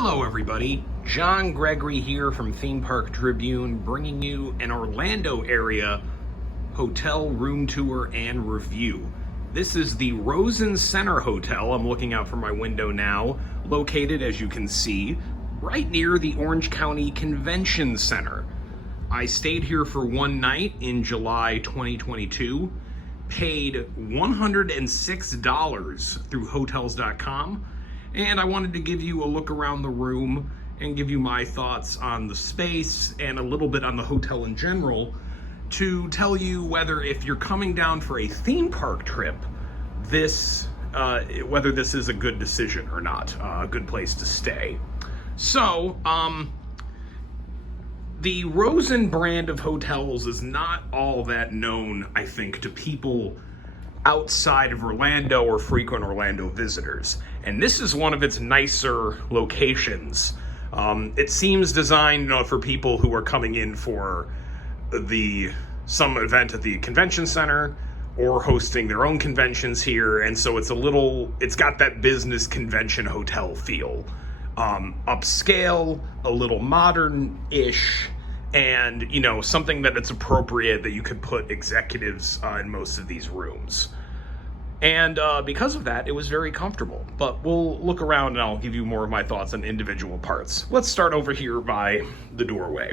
Hello everybody, John Gregory here from Theme Park Tribune, bringing you an Orlando area hotel room tour and review. This is the Rosen Centre Hotel. I'm looking out from my window now, located, as you can see, right near the Orange County Convention Center. I stayed here for one night in July 2022, paid $106 through Hotels.com, and I wanted to give you a look around the room and give you my thoughts on the space and a little bit on the hotel in general to tell you whether, if you're coming down for a theme park trip, whether this is a good decision or not, a good place to stay. So, the Rosen brand of hotels is not all that known, I think, to people outside of Orlando or frequent Orlando visitors. And this is one of its nicer locations. It seems designed, for people who are coming in for some event at the convention center or hosting their own conventions here. And so it's got that business convention hotel feel. Upscale, a little modern-ish, and something that it's appropriate that you could put executives in most of these rooms. And because of that, it was very comfortable. But we'll look around and I'll give you more of my thoughts on individual parts. Let's start over here by the doorway.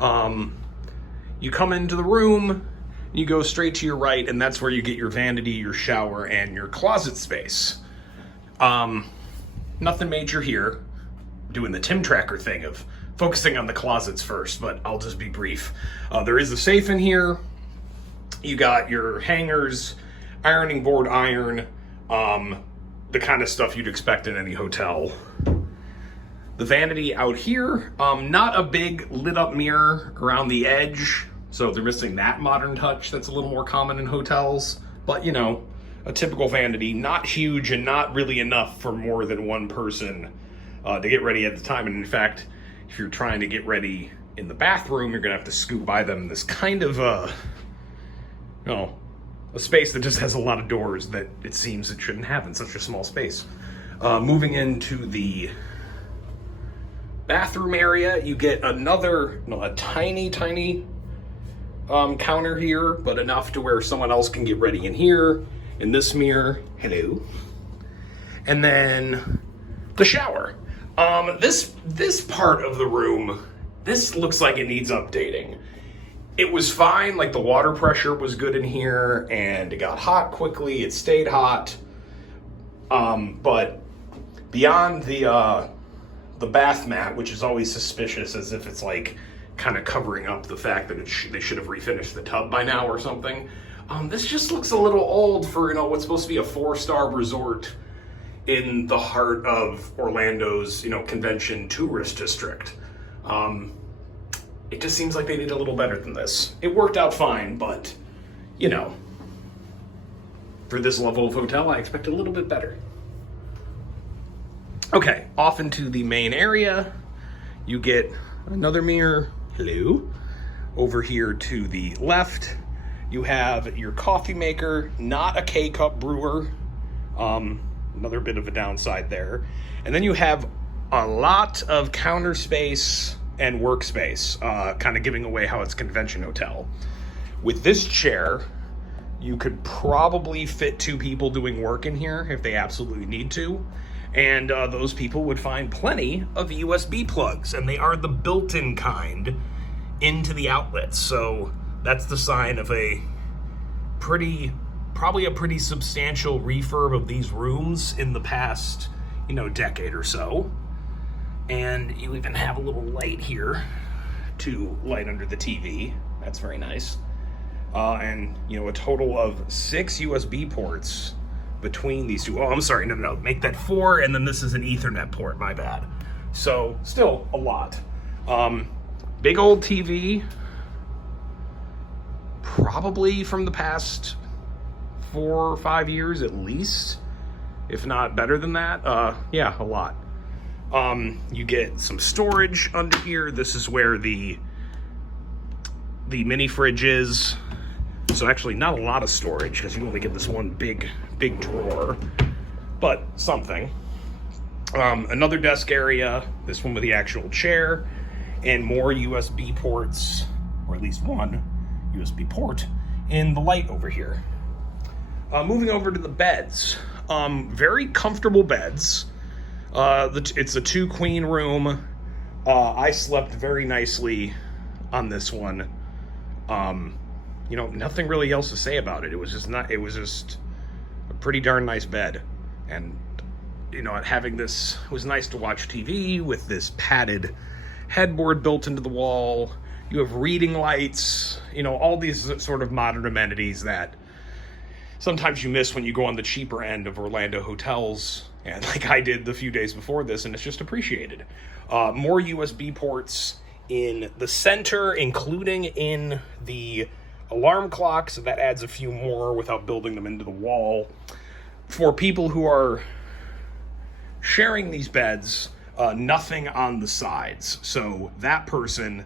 You come into the room, you go straight to your right, and that's where you get your vanity, your shower, and your closet space. Nothing major here. Doing the Tim Tracker thing of focusing on the closets first, but I'll just be brief. There is a safe in here. You got your hangers, ironing board iron, the kind of stuff you'd expect in any hotel. The vanity out here, not a big lit up mirror around the edge, so they're missing that modern touch that's a little more common in hotels, but a typical vanity, not huge and not really enough for more than one person to get ready at the time. And in fact, if you're trying to get ready in the bathroom, you're gonna have to scoot by them in this kind of a space that just has a lot of doors that it seems it shouldn't have in such a small space. Moving into the bathroom area, you get a tiny counter here, but enough to where someone else can get ready in here, in this mirror. Hello. And then the shower. This part of the room, this looks like it needs updating. It was fine, like the water pressure was good in here, and it got hot quickly, it stayed hot. But beyond the bath mat, which is always suspicious, as if it's like kind of covering up the fact that they should have refinished the tub by now or something. This just looks a little old for what's supposed to be a 4-star resort in the heart of Orlando's convention tourist district. It just seems like they need a little better than this. It worked out fine, but for this level of hotel, I expect a little bit better. Okay, off into the main area. You get another mirror. Hello. Over here to the left, you have your coffee maker, not a K-cup brewer. Another bit of a downside there. And then you have a lot of counter space and workspace, kind of giving away how it's a convention hotel. With this chair, you could probably fit 2 people doing work in here if they absolutely need to. And those people would find plenty of USB plugs, and they are the built-in kind into the outlets. So that's the sign of probably a pretty substantial refurb of these rooms in the past, decade or so. And you even have a little light here to light under the TV. That's very nice. And a total of 6 USB ports between these two. Oh, I'm sorry, no, make that 4, and then this is an Ethernet port, my bad. So, still a lot. Big old TV, probably from the past 4 or 5 years at least, if not better than that. Yeah, a lot. You get some storage under here. This is where the mini fridge is. So actually not a lot of storage because you only get this one big drawer, but something. Another desk area, this one with the actual chair, and more USB ports, or at least one USB port, in the light over here. Moving over to the beds. Very comfortable beds. It's a 2-queen room. I slept very nicely on this one. Nothing really else to say about it. It was just a pretty darn nice bed. And, having this, it was nice to watch TV with this padded headboard built into the wall. You have reading lights, all these sort of modern amenities that sometimes you miss when you go on the cheaper end of Orlando hotels, and like I did the few days before this, and it's just appreciated. More USB ports in the center, including in the alarm clock, so that adds a few more without building them into the wall. For people who are sharing these beds, nothing on the sides, so that person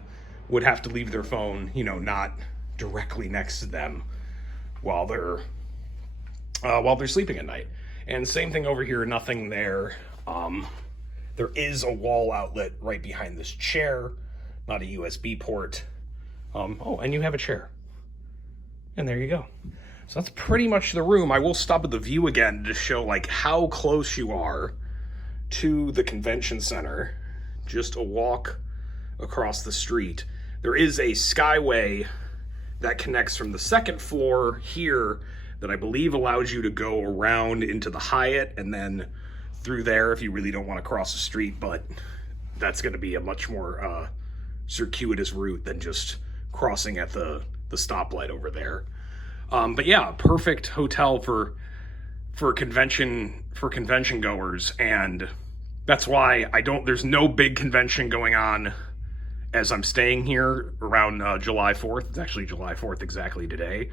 would have to leave their phone, not directly next to them while they're sleeping at night. And same thing over here, nothing there. There is a wall outlet right behind this chair, not a USB port. And you have a chair. And there you go. So that's pretty much the room. I will stop at the view again to show like how close you are to the convention center. Just a walk across the street. There is a skyway that connects from the second floor here that I believe allows you to go around into the Hyatt and then through there if you really don't want to cross the street, but that's going to be a much more circuitous route than just crossing at the stoplight over there. But yeah, perfect hotel for convention goers, and that's why there's no big convention going on as I'm staying here around July 4th. It's actually July 4th exactly today.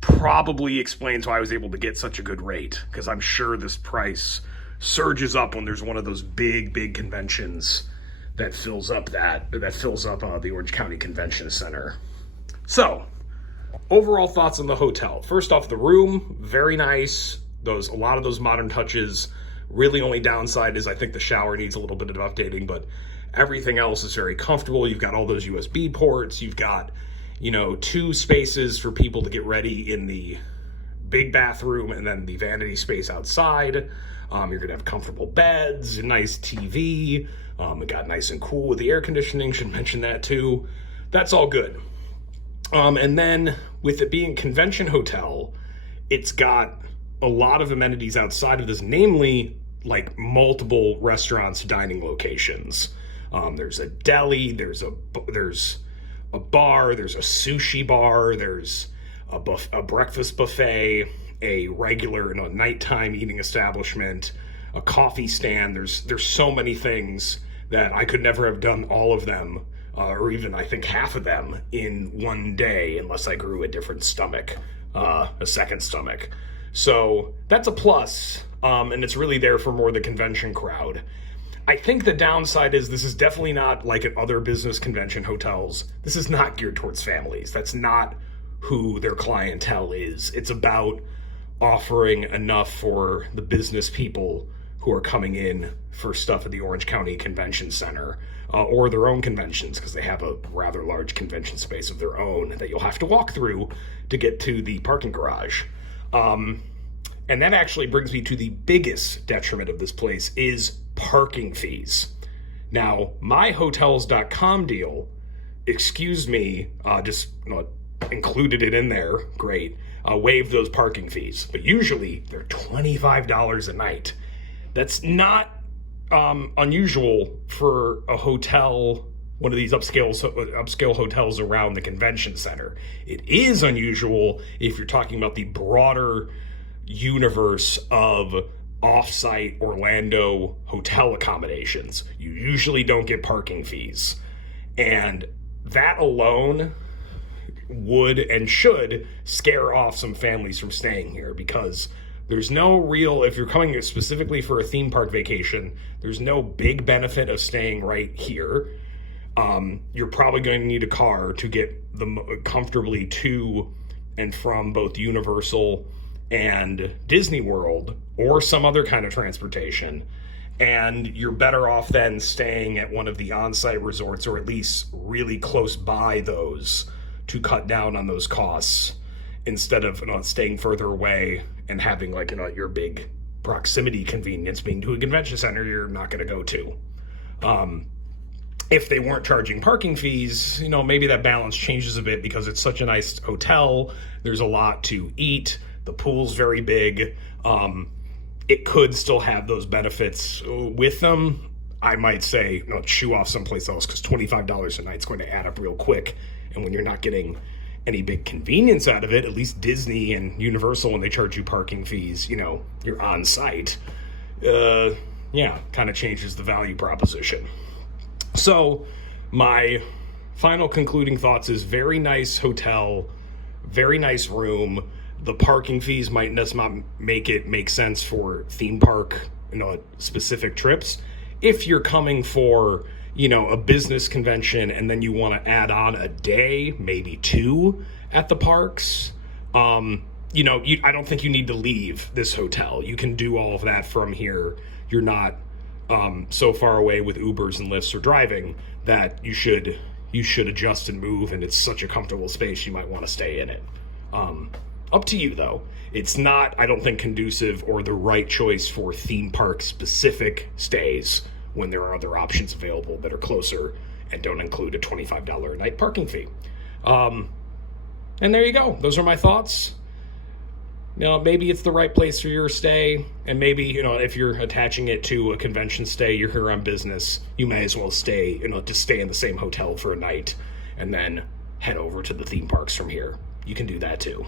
Probably explains why I was able to get such a good rate, because I'm sure this price surges up when there's one of those big conventions that fills up the Orange County Convention Center. So, overall thoughts on the hotel. First off, the room, very nice. A lot of those modern touches. Really only downside is I think the shower needs a little bit of updating, but everything else is very comfortable. You've got all those USB ports. You've got, 2 spaces for people to get ready in the big bathroom and then the vanity space outside. You're gonna have comfortable beds, a nice TV. It got nice and cool with the air conditioning. Should mention that too. That's all good. And then with it being convention hotel, it's got a lot of amenities outside of this, namely like multiple restaurants, dining locations. There's a deli, there's a bar, there's a sushi bar, there's a breakfast buffet, a regular nighttime eating establishment, a coffee stand. There's so many things that I could never have done all of them, or even I think half of them in one day unless I grew a different stomach, a second stomach. So that's a plus, and it's really there for more the convention crowd. I think the downside is this is definitely not like at other business convention hotels. This is not geared towards families. That's not who their clientele is. It's about offering enough for the business people who are coming in for stuff at the Orange County Convention Center, or their own conventions, because they have a rather large convention space of their own that you'll have to walk through to get to the parking garage. And that actually brings me to the biggest detriment of this place is parking fees. Now, myhotels.com deal, just included it in there, great, waived those parking fees. But usually they're $25 a night. That's not unusual for a hotel, one of these upscale hotels around the convention center. It is unusual if you're talking about the broader universe of off-site Orlando hotel accommodations. You usually don't get parking fees. And that alone would and should scare off some families from staying here, because there's no real, if you're coming specifically for a theme park vacation, there's no big benefit of staying right here. You're probably going to need a car to get comfortably to and from both Universal and Disney World, or some other kind of transportation. and you're better off then staying at one of the on-site resorts, or at least really close by those, to cut down on those costs, instead of staying further away and having like your big proximity convenience being to a convention center you're not going to go to. If they weren't charging parking fees, maybe that balance changes a bit, because it's such a nice hotel. There's a lot to eat. The pool's very big. It could still have those benefits with them. I might say, shoo off someplace else, because $25 a night is going to add up real quick. And when you're not getting any big convenience out of it, at least Disney and Universal, when they charge you parking fees, you're on site. Kind of changes the value proposition. So my final concluding thoughts is very nice hotel, very nice room. The parking fees might not make it make sense for theme park, specific trips. If you're coming for, a business convention and then you want to add on a day, maybe 2 at the parks, I don't think you need to leave this hotel. You can do all of that from here. You're not so far away with Ubers and Lyfts or driving that you should adjust and move, and it's such a comfortable space you might want to stay in it. Up to you, though. It's not, I don't think, conducive or the right choice for theme park specific stays when there are other options available that are closer and don't include a $25 a night parking fee. And there you go. Those are my thoughts. Maybe it's the right place for your stay, and maybe, if you're attaching it to a convention stay, you're here on business, you may as well stay, just stay in the same hotel for a night and then head over to the theme parks from here. You can do that too.